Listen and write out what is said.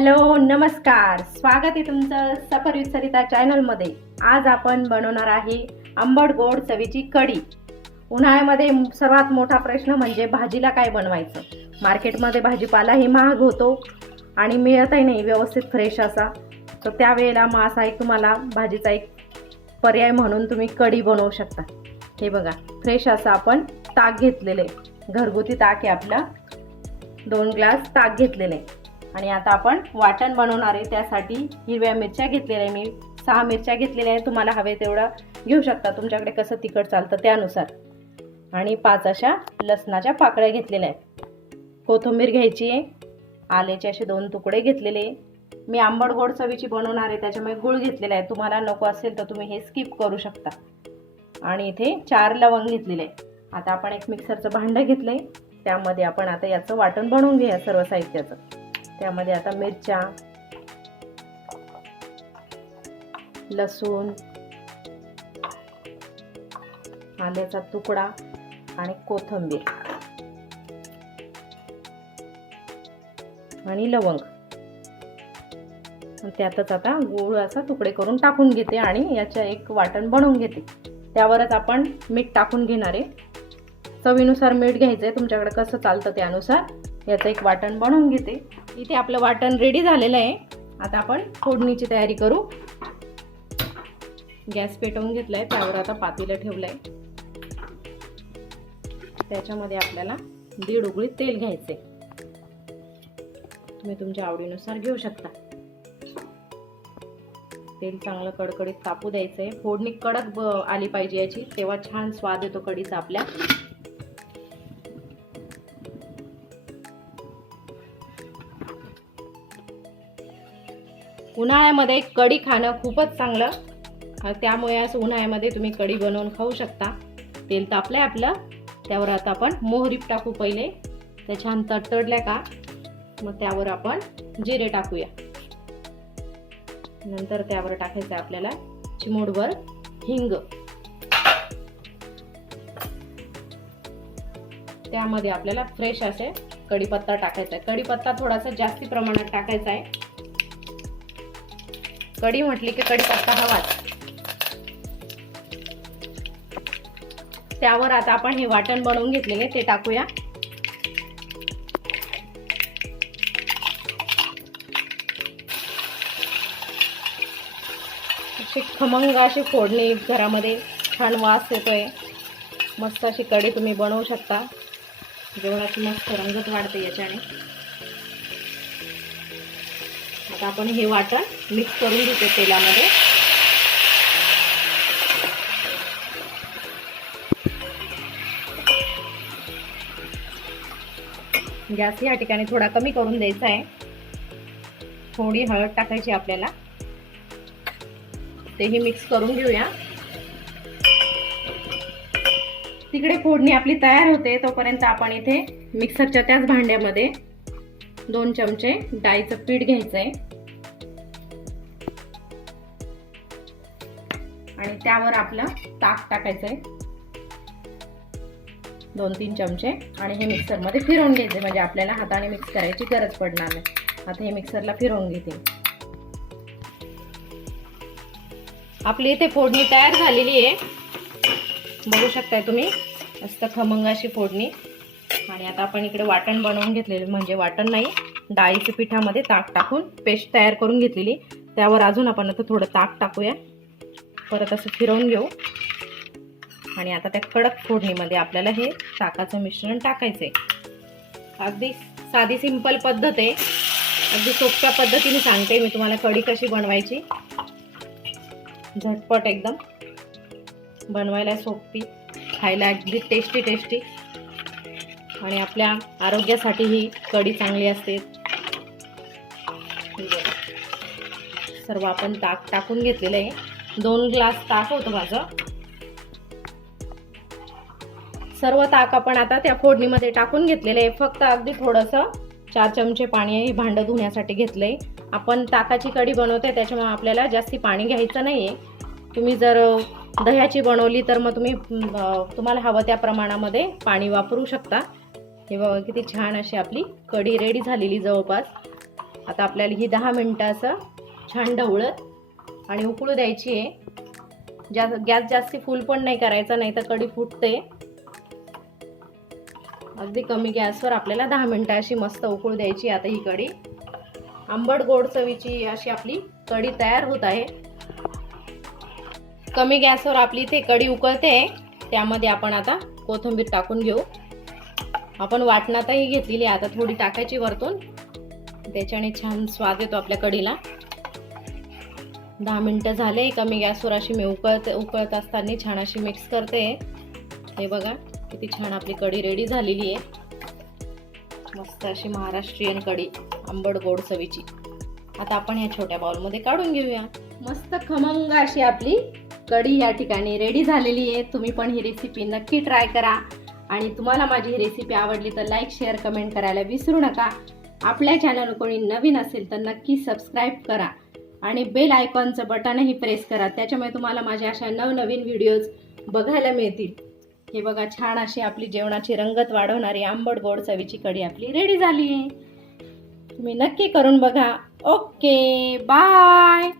Hello नमस्कार. स्वागत आहे तुमचं सफर विथ सरिता चॅनलमध्ये. आज आपण बनवणार आहे आंबट गोड चवीची कढी. उन्हाळ्यामध्ये सर्वात मोठा प्रश्न म्हणजे भाजीला काय बनवायचं? मार्केटमध्ये भाजीपालाही महाग होतो आणि मिळतही नाही व्यवस्थित फ्रेश असा. तर त्यावेळेला मग असा एक तुम्हाला भाजीचा एक पर्याय म्हणून तुम्ही कढी बनवू शकता. हे बघा फ्रेश असं आपण ताक घेतलेलं आहे. घरगुती ताक आहे आपला. दोन ग्लास ताक घेतलेले आहे. आणि आता आपण वाटण बनवणार आहे. त्यासाठी हिरव्या मिरच्या घेतलेल्या आहे मी. सहा मिरच्या घेतलेल्या आहे तुम्हाला हवे तेवढा घेऊ शकता. तुमच्याकडे कसं तिखट चालतं त्यानुसार. आणि पाच अशा लसणाच्या पाकळ्या घेतलेल्या आहेत. कोथिंबीर घ्यायची आहे. आल्याचे असे दोन तुकडे घेतलेले मी आंबट गोड चवीची बनवणार आहे. त्याच्यामुळे गुळ घेतलेला आहे. तुम्हाला नको असेल तर तुम्ही हे स्किप करू शकता. आणि इथे चार लवंग घेतलेले आहे आता आपण एक मिक्सरचं भांडं घेतलं आहे त्यामध्ये आपण आता याचं वाटण बनवून घेऊया सर्व साहित्याचं. त्यामध्ये आता मिरच्या लसूण आल्याचा तुकडा आणि कोथिंबीर. आणि लवंग. त्यातच आता गूळ असा तुकडे करून टाकून घेते आणि याचं एक वाटण बनवून घेते. त्यावरच आपण मीठ टाकून घेणार आहे. चवीनुसार मीठ घ्यायचं आहे तुमच्याकडे कसं चालतं त्यानुसार. याचं एक वाटण बनवून घेते. इथे आपलं वाटण रेडी झालेलं आहे. आता आपण फोडणीची तयारी करू. गॅस पेटवून घेतला आहे त्यावर आता पातेलं ठेवलं आहे त्याच्यामध्ये आपल्याला दीड उगळी तेल घ्यायचे तुम्ही तुमच्या आवडीनुसार घेऊ शकता. तेल चांगलं कडकडीत तापू द्यायचं आहे फोडणी कडक आली पाहिजे याची. तेव्हा छान स्वाद येतो कढीचा आपल्या. उन्हाळ्यामध्ये कढी खाणं खूपच चांगलं. त्यामुळे असं उन्हाळ्यामध्ये तुम्ही कढी बनवून खाऊ शकता. तेल तापलंय आपलं. त्यावर आता आपण मोहरी टाकू पहिले. त्या छान तडतडल्या का? मग त्यावर आपण जिरे टाकूया. नंतर त्यावर टाकायचं आपल्याला चिमूडभर हिंग. त्यामध्ये आपल्याला फ्रेश असे कढीपत्ता टाकायचा आहे. कढीपत्ता थोडासा जास्ती प्रमाणात टाकायचा आहे. कढी म्हटली की कढीपत्ता हवाच. त्यावर आता आपण हे वाटण बनवून घेतलेले ते टाकूया. अशी खमंग अशी फोडणी घरामध्ये छान वास येतोय. मस्त अशी कढी तुम्ही बनवू शकता. जेवणाची मस्त रंगत वाढते याच्याने. आता आपण हे वाटण मिक्स करून घेतो तेलामध्ये. गॅस या ठिकाणी थोडा कमी करून द्यायचा आहे. थोडी हळद टाकायची आपल्याला. तेही मिक्स करून घेऊया. तिकडे फोडणी आपली तयार होते तोपर्यंत आपण इथे मिक्सरच्या त्याच भांड्यामध्ये दोन चमचे डाळीचं पीठ घ्यायचं आहे आणि त्यावर आपलं ताक टाकायचं आहे दोन तीन चमचे. आणि हे मिक्सरमध्ये फिरवून घ्यायचे म्हणजे आपल्याला हाताने मिक्स करायची गरज पडणार नाही. आता हे मिक्सरला फिरवून घेते. आपली इथे फोडणी तयार झालेली आहे. बघू शकताय तुम्ही मस्त खमंगाशी फोडणी. आणि आता आपण इकडे वाटण बनवून घेतलेले म्हणजे वाटण नाही डाळीच्या पिठामध्ये ताक टाकून पेस्ट तयार करून घेतलेली. त्यावर अजून आपण आता थोडं ताक टाकूया. परत असं फिरवून घेऊ. आणि आता त्या कडक फोडणीमध्ये आपल्याला हे ताकाचं मिश्रण टाकायचं आहे अगदी साधी सिंपल पद्धत आहे. अगदी सोप्या पद्धतीने सांगते मी तुम्हाला कढी कशी बनवायची. झटपट एकदम. बनवायला सोपी खायला अगदी टेस्टी टेस्टी आणि आपल्या आरोग्यासाठी ही कढी चांगली असते. सर्व आपण ताक टाकून घेतलेलं आहे. दोन ग्लास ताक होतं माझं. सर्व ताक आपण आता त्या फोडणीमध्ये टाकून घेतलेलं आहे. फक्त अगदी थोडंसं चार चमचे पाणी हे भांडं धुण्यासाठी घेतलं आहे आपण ताकाची कढी बनवते त्याच्यामुळे आपल्याला जास्ती पाणी घ्यायचं नाही आहे तुम्ही जर दह्याची बनवली तर मग तुम्ही तुम्हाला हवं त्या प्रमाणामध्ये पाणी वापरू शकता. हे बघा किती छान अशी आपली कढी रेडी झालेली जवळपास. आता आपल्याला ही दहा मिनटं असं छान ढवळत आणि उकळू द्यायची आहे. जा गॅस जास्ती फुल पण नाही करायचा नाही तर कढी फुटते. अगदी कमी गॅसवर आपल्याला दहा मिनटं अशी मस्त उकळू द्यायची आता ही कढी. आंबट गोड चवीची अशी आपली कढी तयार होत आहे. कमी गॅसवर आपली इथे कढी उकळते. त्यामध्ये आपण आता कोथिंबीर टाकून घेऊ. आपण वाटणातही घेतलेली आहे, आता थोडी टाकायची वरतून. त्याच्याने छान स्वाद येतो आपल्या कढीला दहा मिनटं झाले. कमी गॅसवर अशी मी उकळते उकळत असताना छान अशी मिक्स करते. हे बघा किती छान आपली कढी रेडी झालेली आहे. मस्त अशी महाराष्ट्रीयन कढी आंबट गोड चवीची. आता आपण या छोट्या बाउलमध्ये काढून घेऊया. मस्त खमंग अशी आपली कढी या ठिकाणी रेडी झालेली आहे. तुम्ही पण ही रेसिपी नक्की ट्राय करा. आणि तुम्हाला माझी ही रेसिपी आवडली तर लाईक शेअर कमेंट करायला विसरू नका. आपल्या चॅनल कोणी नवीन असेल तर नक्की सबस्क्राईब करा. आणि बेल आयकॉनचं बटनही प्रेस करा. त्याच्यामुळे तुम्हाला माझ्या अशा नवनवीन व्हिडिओज बघायला मिळतील. हे बघा छान अशी आपली जेवणाची रंगत वाढवणारी आंबट गोड चवीची कढी आपली रेडी झाली. आहे तुम्ही नक्की करून बघा. Okay bye